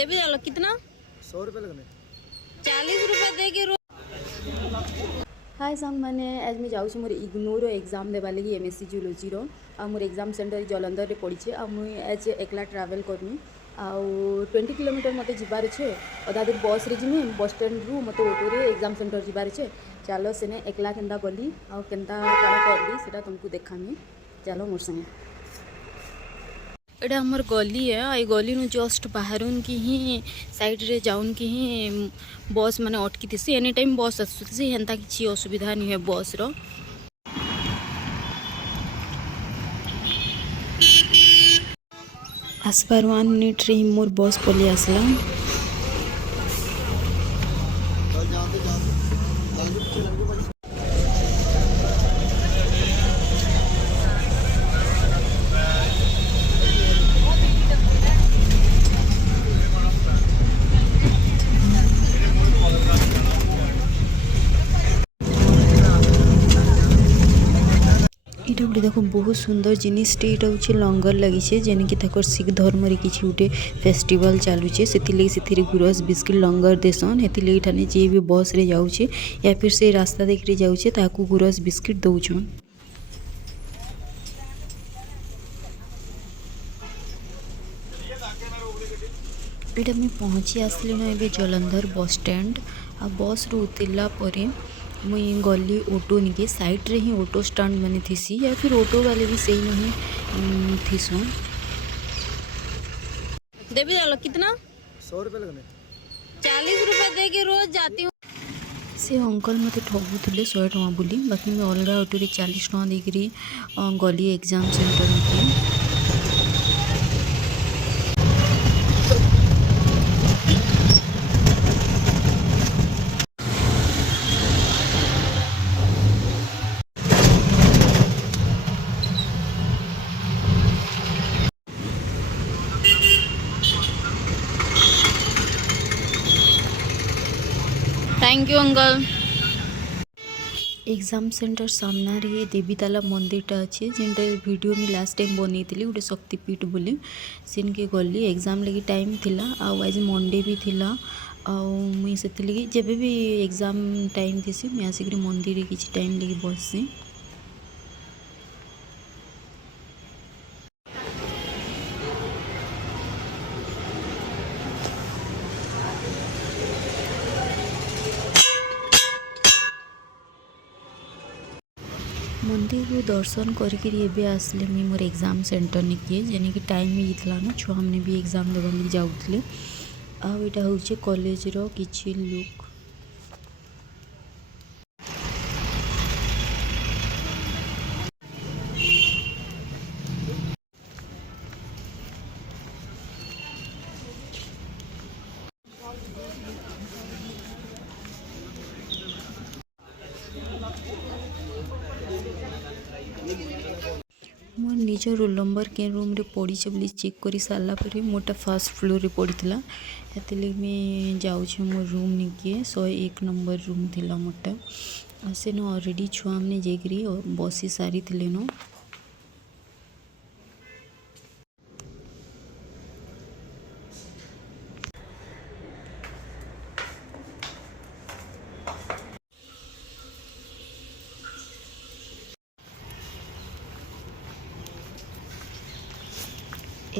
देवी डालो कितना 100 रुपये लगने 40 रुपये दे के हाय सांग मैंने आज मुझे जाऊँ मोर इग्नोर एग्जाम देवा लगी एमएससी जियोलॉजी आ मोर एग्जाम सेंटर जलंधर रे पड़ी आ मुझे आज एकला ट्रावेल करमी आउ 20 किलोमीटर मत जबार छे अधा दूर बस रे जिमी बस स्टैंड रु मत ऑटो रे एग्जाम सेंटर जबार छे चलो सेने एकला केंदा गली आ केंदा काना करली सेटा तुमको देखामी चलो मोर संगे एटा हमर गली है आई गली नु जस्ट बाहरुन की ही साइड रे जाउन की ही बस माने अटकी थिसी एनी टाइम बस आसुथि हेंता किछि असुविधा नहीं है बस रो आसपार 1 मिनट रे मोर बस पली आसला ये गोटे देख बहुत सुंदर जिनटे यहाँ हूँ लंगर लगी जेनकि सिख धर्म किसी गोटे फेस्टिवल चलुचे से गुरस बिस्किट लंगर देसन हेने जी भी बस रे जाऊे या फिर से रास्ता देखिए जाऊे ताकू गुरस बिस्किट दौन ये मुझे पहुँची आसली ना ए जलंधर बस स्टैंड आ बस रू उतरला मुई गली ऑटो निके साइड रे ही ऑटो स्टैंड मैंने थीसी या फिर ऑटो वाले भी सही नहीं थीसन देवी डालो कितना 100 रुपये लगने 40 रुपये दे के रोज जाती हूँ से अंकल मत ठगुले 100 टଙ୍କା बोली बाकी मैं अलग ऑटो रे 40 टଙ୍କା देकरी गली एग्जाम सेंटर में thank you uncle exam centre सामना रे देवीताला मंदिरटा अच्छे जेनटा वीडियो में लास्ट टाइम बनई गोटे शक्तिपीठ बोली सीन के गली एग्जाम लगी टाइम थिला आज मंडे भी थिला मुई से लगी जब भी एग्जाम टाइम थी मुझे आसिक मंदिर किसी टाइम लगी बससी मंदिर रू दर्शन करके आसले मुझे मोर एग्जाम सेंटर निके जेने कि टाइम होता ना छुआ हमने भी एग्जाम देवा लगी जाऊे आईटा हूँ कॉलेज रो किछि लुक मोर निज रोल नंबर के रूम रे पड़ी बोली चेक कर सारा पर मोटा फास्ट फ्लोर रे पड़ता हेतिले मैं जाऊँ मोर रूम निके 101 नंबर रूम थिला मोटा से न ऑलरेडी छुआ हमने जाकरी बसी सारी थिले न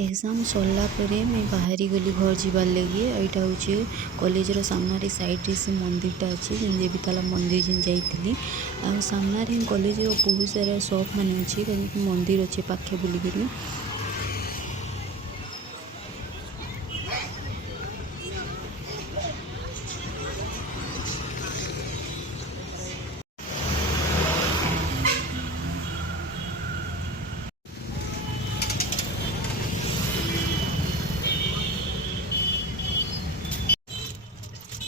एग्जाम सरला परे मैं बाहरी गली घर जीवार लगे यहाँ हूँ कॉलेज रो सामना साइड रे से मंदिरटा अच्छे जेन देवीताला मंदिर जेन जाइली आ सामना रे कॉलेज रो बहुत सारा शॉप मैंने अच्छे कहीं मंदिर अच्छे पाखे बुलिकी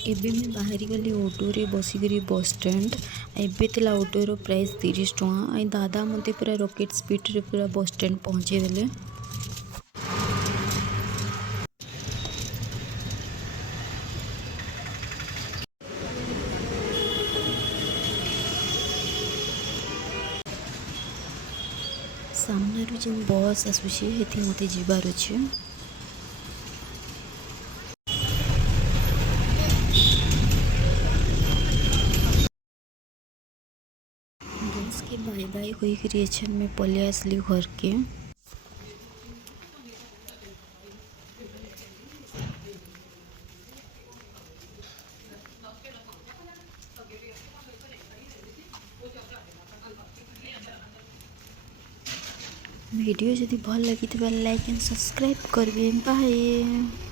एबे मैं बाहरी गली ऑटो रे बसिक बस स्टैंड एबे तला ऑटो रो प्राइस 30 टଙ୍କା आई दादा मते पूरा रॉकेट स्पीड रे पूरा बस स्टैंड पहुँचे देले सामने जो बस आसूचे हेथि मते जीवार अच्छे विदाई होकर मैं पलि आसली घर के। वीडियो जदि भल लगी लाइक एंड सब्सक्राइब करें। बाय।